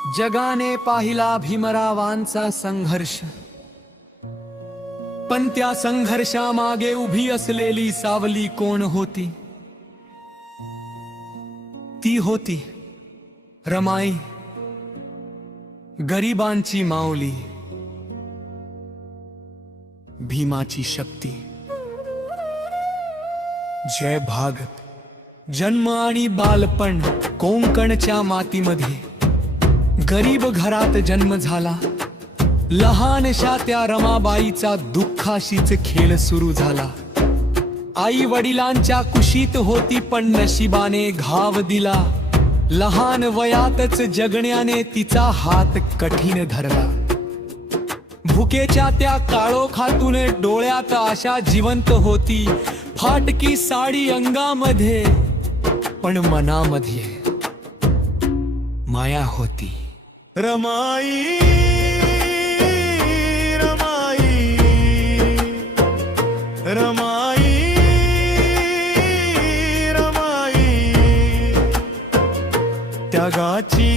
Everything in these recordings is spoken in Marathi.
जगाने पाहिला भीमरावांचा संघर्ष, पण त्या संघर्षामागे उभी असलेली सावली कोण होती? ती होती रमाई, गरिबांची माऊली, भीमाची शक्ती. जय भागत. जन्म आणि बालपण कोंकणच्या मातीमध्ये, गरीब घरात जन्म झाला. लहानशा त्या रमाबाईचा दुःखाशीच खेळ सुरू झाला. आई वडिलांच्या कुशीत होती, पण नशिबाने घाव दिला. लहान वयातच जगण्याने तिचा हात कठीण धरला. भुकेच्या त्या काळोखातून डोळ्यात आशा जिवंत होती. फाटकी साडी अंगामध्ये, पण मनामध्ये माया होती. रमाई, रमाई, रमाई, रमाई. त्यागाची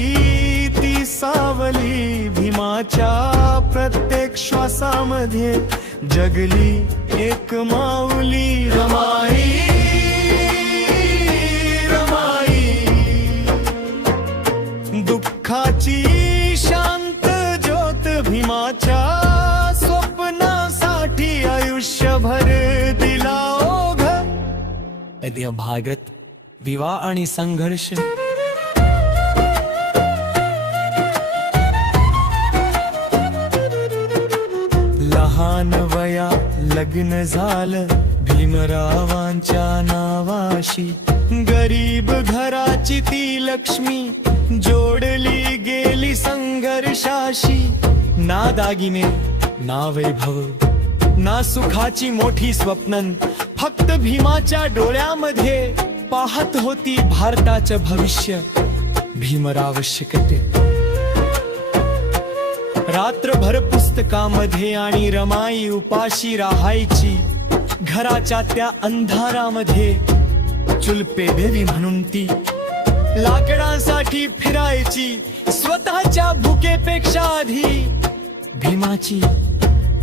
ती सावली भीमाच्या प्रत्येक श्वासामध्ये जगली एक माऊली. रमाई, रमाई, दुःखाची शांत ज्योत भीमाच्या स्वप्नासाठी आयुष्यभर दिला ओघ. अद्य भागत. विवाह आणि संघर्ष. लहान वया लग्न झालं भीमरावांच्या नावाशी. गरीब घराची ती लक्ष्मी जोडली गेली संघर्षाशी. ना दागिने ना वैभव ना सुखाची मोठी स्वप्न, फक्त भीमाच्या डोळ्यामध्ये पाहत होती भारताचं भविष्य. भीमराव शिकते रात्रभर पुस्तकामध्ये आणि रमाई उपाशी राहायची. घराच्या त्या अंधारामध्ये चुलपे देवी म्हणून ती लाकडांसाठी फिरायची. स्वतःच्या भुकेपेक्षा आधी भीमाची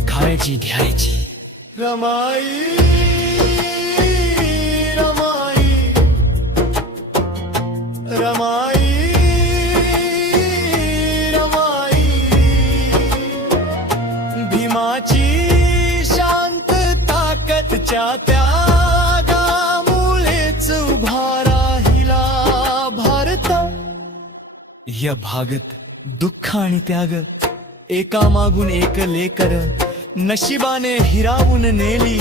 काळजी घ्यायची. रमाई, रमाई, रमाई, भीमाची शांत ताकदच्या त्यागामुळेच उभा राहिला भारत. या भागत. दुःख आणि त्याग एकामागून एक लेकर नशिबाने हिरावून नेली.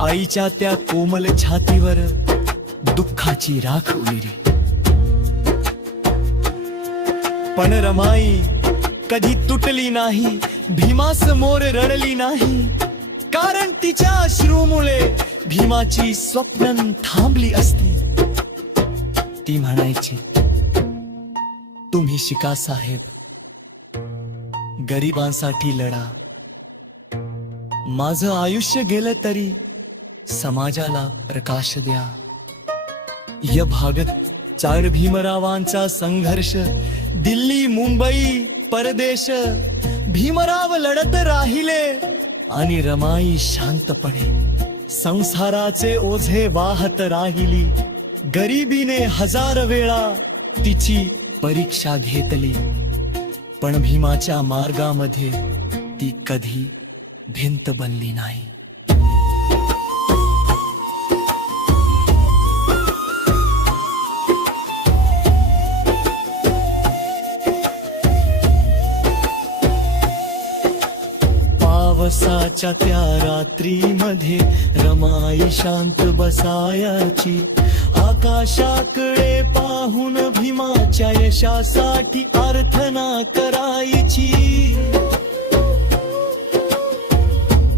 आईच्या त्या कोमल छातीवर दुःखाची राख उरली. पण रमाई कधी तुटली नाही, भीमासमोर रडली नाही. कारण तिच्या अश्रूमुळे भीमाची स्वप्न थांबली असती. ती म्हणायची, तुम्ही शिका साहेब, गरिबांसाठी लढा. माझं आयुष्य गेलं तरी समाजाला प्रकाश द्या. या भागत. 4 भीमरावांचा संघर्ष. दिल्ली, मुंबई, परदेश. भीमराव लढत राहिले आणि रमाई शांतपणे संसाराचे ओझे वाहत राहिली. गरिबीने 1000 वेळा तिची परीक्षा घेतली, पण भीमाच्या मार्गामध्ये ती कधी भिंत बनली नाही. पावसाच्या त्या रात्रीमध्ये रमाई शांत बसायाची. आकाशाकडे पाहून भीमाच्या यशासाठी प्रार्थना करायची.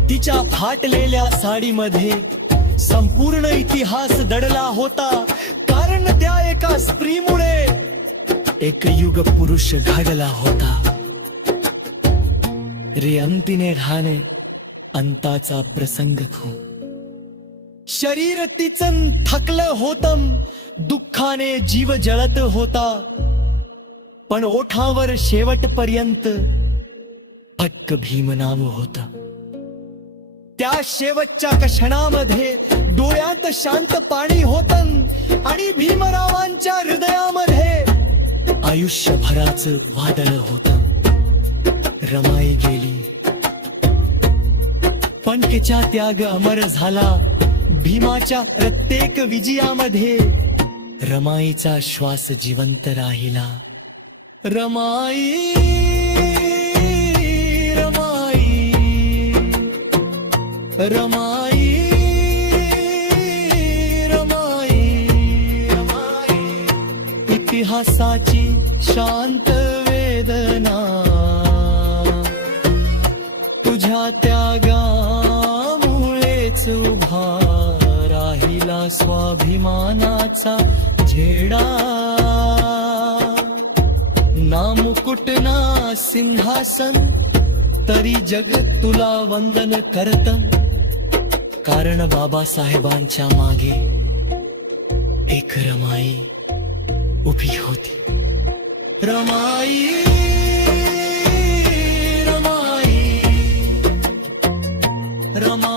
तिच्या फाटलेल्या साडीमध्ये संपूर्ण इतिहास दडला होता. कारण त्या एका स्त्रीमुळे एक युग पुरुष घडला होता. रे अंतिने ढाणे अंताचा प्रसंग तो. शरीर तिचं थकलं होतं, दुःखाने जीव जळत होता. पण ओठावर शेवटपर्यंत फक्त भीम नाव होत. त्या शेवटच्या क्षणामध्ये डोळ्यात शांत पाणी होत आणि भीमरावांच्या हृदयामध्ये आयुष्यभराचं वादळ होत. रमाई गेली, पण तिचा त्याग अमर झाला. भीमाच्या प्रत्येक विजयामध्ये रमाईचा श्वास जिवंत राहिला. रमाई, रमाई, रमाई, रमाई, रमाई. इतिहासाची शांत वेदना तुझ्या त्यागामुळेच उभा राहिला. स्वाभिमानाचा झेडा, ना मुकुट ना सिंहासन, तरी जग तुला वंदन करत. कारण बाबासाहेबांच्या मागे एक रमाई उभी होती. रमाई, रमाई, रमाई.